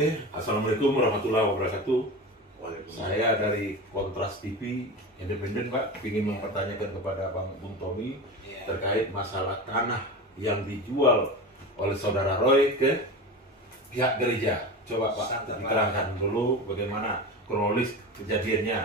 Oke, Assalamualaikum warahmatullahi wabarakatuh. Waalaikumsalam. Saya dari Kontras TV Independen, Pak, ingin mempertanyakan kepada Bung Tommy terkait masalah tanah yang dijual oleh saudara Roy ke pihak gereja. Coba Pak, diterangkan dulu bagaimana kronologis kejadiannya.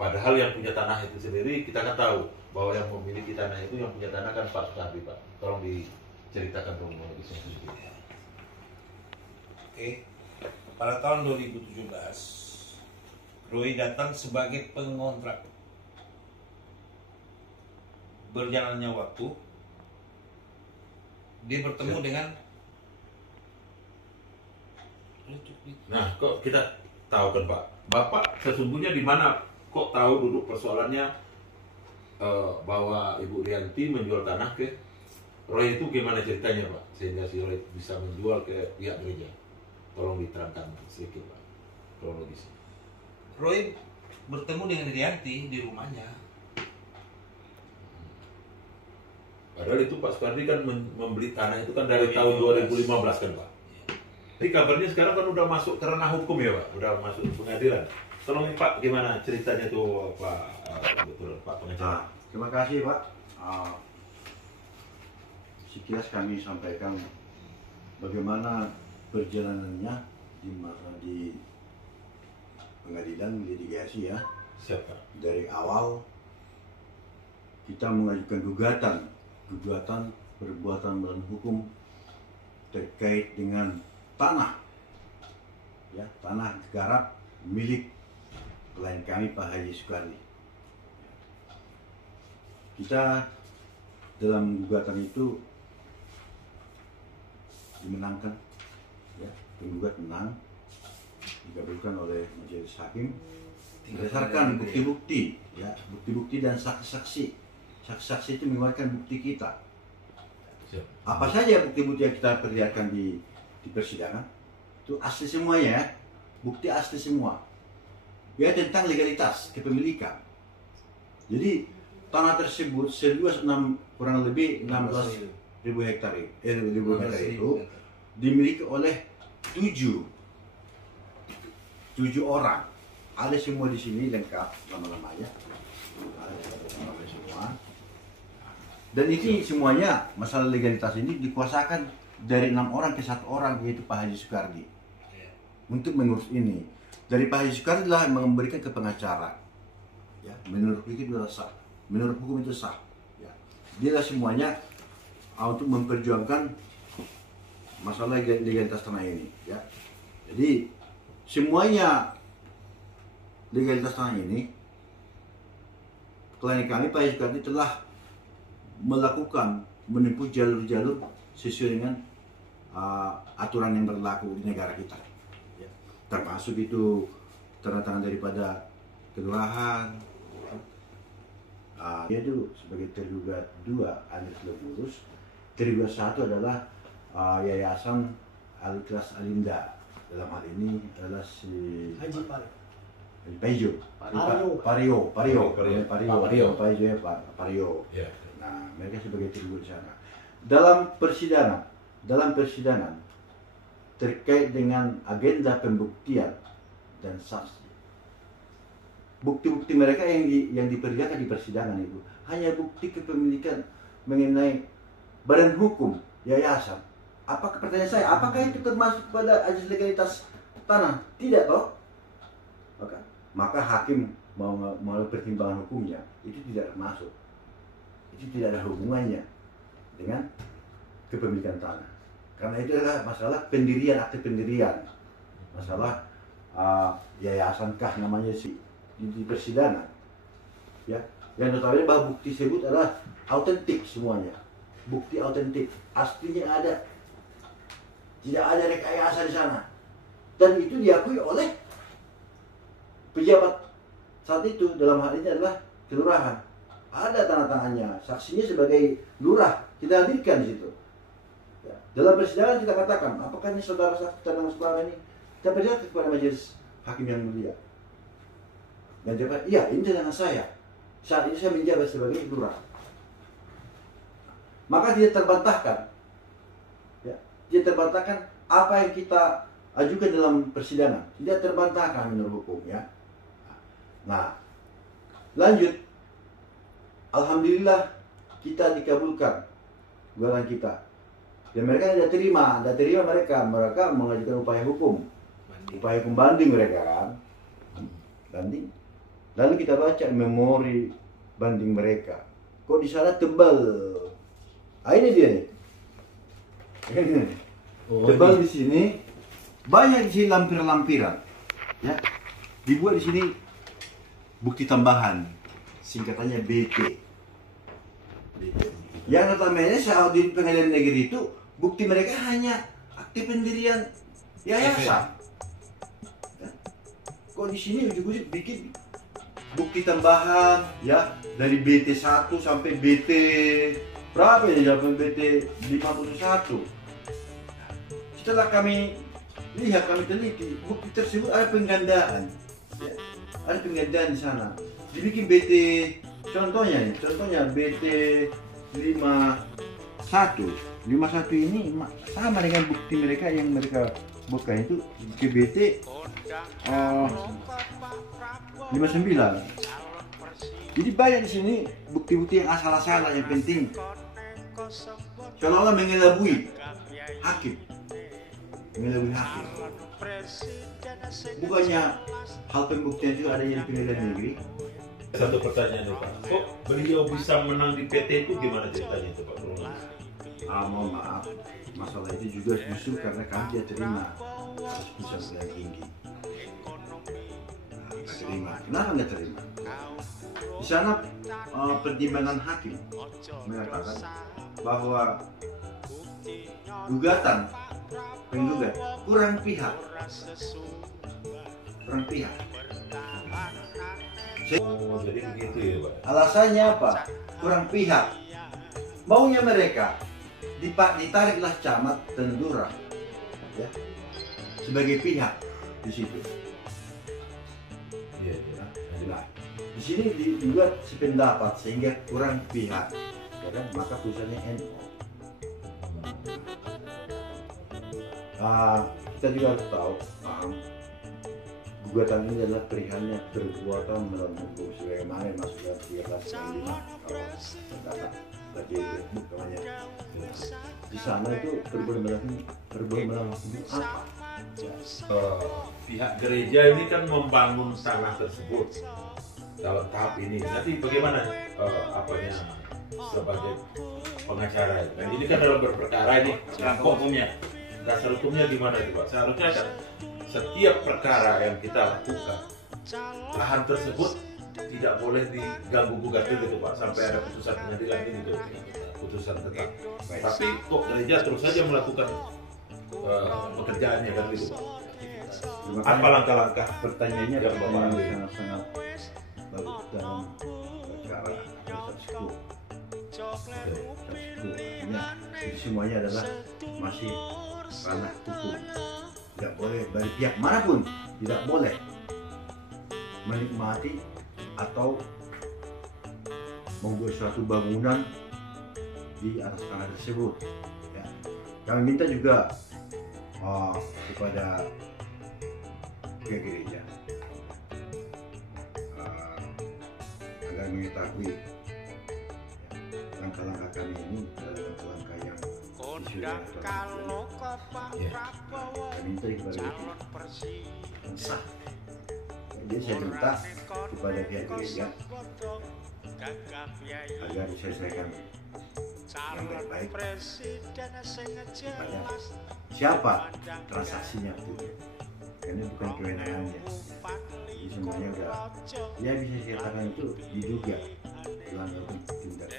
Padahal yang punya tanah itu sendiri, kita kan tahu bahwa yang memiliki tanah itu, yang punya tanah kan Pak Sukardi, Pak. Tolong diceritakan kronologisnya sedikit. Oke. Pada tahun 2017, Roy datang sebagai pengontrak. Berjalannya waktu, dia bertemu dengan. Nah, kok kita tahu kan Pak, Bapak sesungguhnya di mana kok tahu duduk persoalannya bahwa Ibu Rianti menjual tanah ke Roy, itu gimana ceritanya Pak, sehingga si Roy bisa menjual ke pihak gereja? Tolong diterangkan sedikit Pak, kronologisnya. Roy bertemu dengan Rianti di rumahnya. Padahal itu Pak Sukardi kan membeli tanah itu kan dari tahun 2015 kan Pak. Jadi kabarnya sekarang kan udah masuk ke ranah hukum ya Pak, udah masuk pengadilan. Tolong Pak, gimana ceritanya tuh Pak, betul Pak pengacara. Terima kasih Pak. Sekilas kami sampaikan bagaimana perjalanannya di pengadilan litigasi ya. Siapa? Dari awal kita mengajukan gugatan perbuatan melawan hukum terkait dengan tanah, ya, tanah garap milik klien kami Pak Haji Sukardi. Kita dalam gugatan itu dimenangkan, ya, penggugat menang, dikabulkan oleh majelis hakim berdasarkan bukti-bukti, ya, bukti-bukti dan saksi-saksi. Saksi-saksi itu mengeluarkan bukti kita. Apa saja bukti-bukti yang kita perlihatkan di persidangan itu asli semuanya, ya, bukti asli semua. Ya, tentang legalitas kepemilikan. Jadi tanah tersebut seluas kurang lebih 16.000 hektar itu dimiliki oleh 7 orang. Ada semua di sini lengkap nama-namanya. Ada semua. Dan ini semuanya masalah legalitas ini dikuasakan dari 6 orang ke 1 orang, yaitu Pak Haji Sukardi. Untuk mengurus ini, dari Pak Haji Sukardi lah memberikan ke pengacara. Ya, menurut hukum itu sah. Menurut hukum itu sah. Ya. Dia lah semuanya untuk memperjuangkan masalah legalitas tanah ini. Ya. Jadi semuanya legalitas tanah ini, klien kami Pak Haji Sukardi telah menempuh jalur-jalur sesuai dengan aturan yang berlaku di negara kita, ya. Termasuk itu tanda tangan daripada kelurahan, dia itu sebagai tergugat 2 Andres Leburus, tergugat 1 adalah Yayasan Al-Ikhlas Alinda. Dalam hal ini adalah si Haji Pario. Ya. Nah, mereka sebagai tergugat di sana. Dalam persidangan terkait dengan agenda pembuktian dan saksi, bukti-bukti mereka yang diperlihatkan di persidangan itu hanya bukti kepemilikan mengenai badan hukum yayasan. Apakah, pertanyaan saya, apakah itu termasuk pada azas legalitas tanah? Tidak toh? Maka hakim melalui pertimbangan hukumnya itu tidak termasuk. Itu tidak ada hubungannya dengan kepemilikan tanah. Karena itu adalah masalah pendirian, akte pendirian. Masalah yayasankah namanya sih di persidangan. Ya, yang notabene bahwa bukti tersebut adalah autentik semuanya. Bukti autentik, aslinya ada. Tidak ada rekayasa di sana. Dan itu diakui oleh pejabat saat itu, dalam hal ini adalah kelurahan. Ada tanda tangannya, saksinya sebagai lurah, kita hadirkan di situ. Ya. Dalam persidangan kita katakan, apakah ini saudara saksi tanda selama ini? Kita perlihatkan kepada majelis hakim yang mulia. Dan dia kata, iya, ini dengan saya. Saat ini saya menjabat sebagai lurah. Maka tidak terbantahkan. Ya, tidak terbantahkan apa yang kita ajukan dalam persidangan, tidak terbantahkan menurut hukum ya. Nah, lanjut. Alhamdulillah kita dikabulkan gugatan kita. Dan mereka tidak terima mereka mengajukan upaya hukum banding mereka kan, banding. Lalu kita baca memori banding mereka, kok di sana tebal. Ini dia nih. Tebal di sini, banyak di sini lampiran-lampiran, ya. Dibuat di sini bukti tambahan, singkatannya BT. Yang utamanya saat di pengadilan negeri itu bukti mereka hanya akte pendirian yayasan. Ya. Kok di sini ujuk-ujuk bikin bukti tambahan ya dari BT 1 sampai BT berapa ya, sampai BT 51. Setelah kami lihat, kami teliti, bukti tersebut ada penggandaan. Ya. Ada penggandaan di sana. Dibikin BT, contohnya BT 51 ini sama dengan bukti mereka yang mereka bukan itu ke BT 59. Jadi banyak di sini bukti-bukti yang asal-asalan, yang penting seolah-olah mengelabui hakim. Bukannya hal pembuktian itu ada yang di pengadilan negeri. Satu pertanyaan nih Pak, kok beliau bisa menang di PT itu gimana ceritanya itu Pak? Mohon maaf, masalah itu juga justru karena kami tidak terima putusan yang tinggi. Kenapa nggak terima? Di sana pertimbangan hakim mengatakan bahwa penggugat kurang pihak. Oh, jadi begitu ya Pak? Alasannya apa? Kurang pihak. Maunya mereka ditariklah camat dan lurah ya, sebagai pihak di situ. Iya. Nah, di sini dibuat sependapat sehingga kurang pihak, ya kan? Maka putusannya NO. Kita juga harus tahu, paham, gugatan ini adalah perihalnya perbuatan melawan hukum sebagaimana yang masuk dalam 13.5 kalau terdapat bagi Facebook namanya. Di sana itu perbuatan melawan hukum apa? Pihak gereja ini kan membangun tanah tersebut dalam tahap ini. Nanti bagaimana sebagai pengacara? Dan ini kan dalam berperkara ini, dasar hukumnya gimana itu Pak? Seharusnya kan setiap perkara yang kita lakukan, lahan tersebut tidak boleh diganggu gugat gitu Pak, sampai ada putusan pengadilan ini gitu, putusan tetap. Tapi kok gereja terus saja melakukan pekerjaannya kan gitu Pak? Apa langkah-langkah Pertanyaannya yang Bapak ambil? sangat bagus dalam perkara tersebut. Jadi semuanya adalah masih ranah hukum. Tidak boleh dari pihak manapun, tidak boleh menikmati atau membuat suatu bangunan di atas tanah tersebut. Ya. Kami minta juga kepada pihak gereja agar mengetahui langkah-langkah kami ini adalah langkah-langkah yang kami minta kepada gereja sah. Jadi saya minta kepada pihak gereja agar diselesaikan yang baik-baik kepada siapa transaksinya itu, karena bukan kewenangannya. Jadi semuanya udah ya bisa dikatakan itu diduga melanggar tindak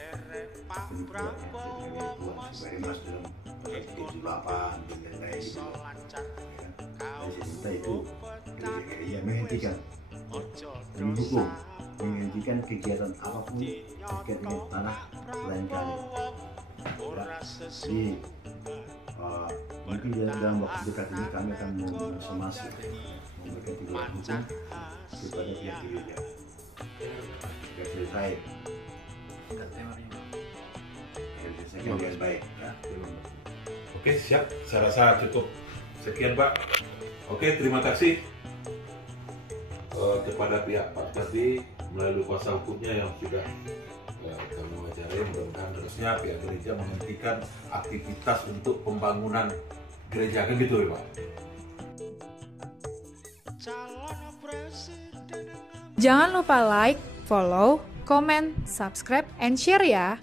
penipuan sebagai mas dalam pasal 38 dan lain-lain gitu. Jadi saya minta itu gereja menghentikan hukum, menghentikan kegiatan apapun terkait dengan tanah selain kami. Jadi mungkin dalam waktu dekat ini kami akan mensomasi memberikan teguran hukum kepada pihak gereja agar selesai dengan baik. Oke, siap. Saya rasa cukup. Sekian Pak. Oke, terima kasih kepada pihak Pak Kardi melalui kuasa hukumnya yang sudah kami wawancarai. Mudah-mudahan terusnya pihak gereja menghentikan aktivitas untuk pembangunan gereja, kan gitu ya Pak? Jangan lupa like, follow, comment, subscribe, and share ya.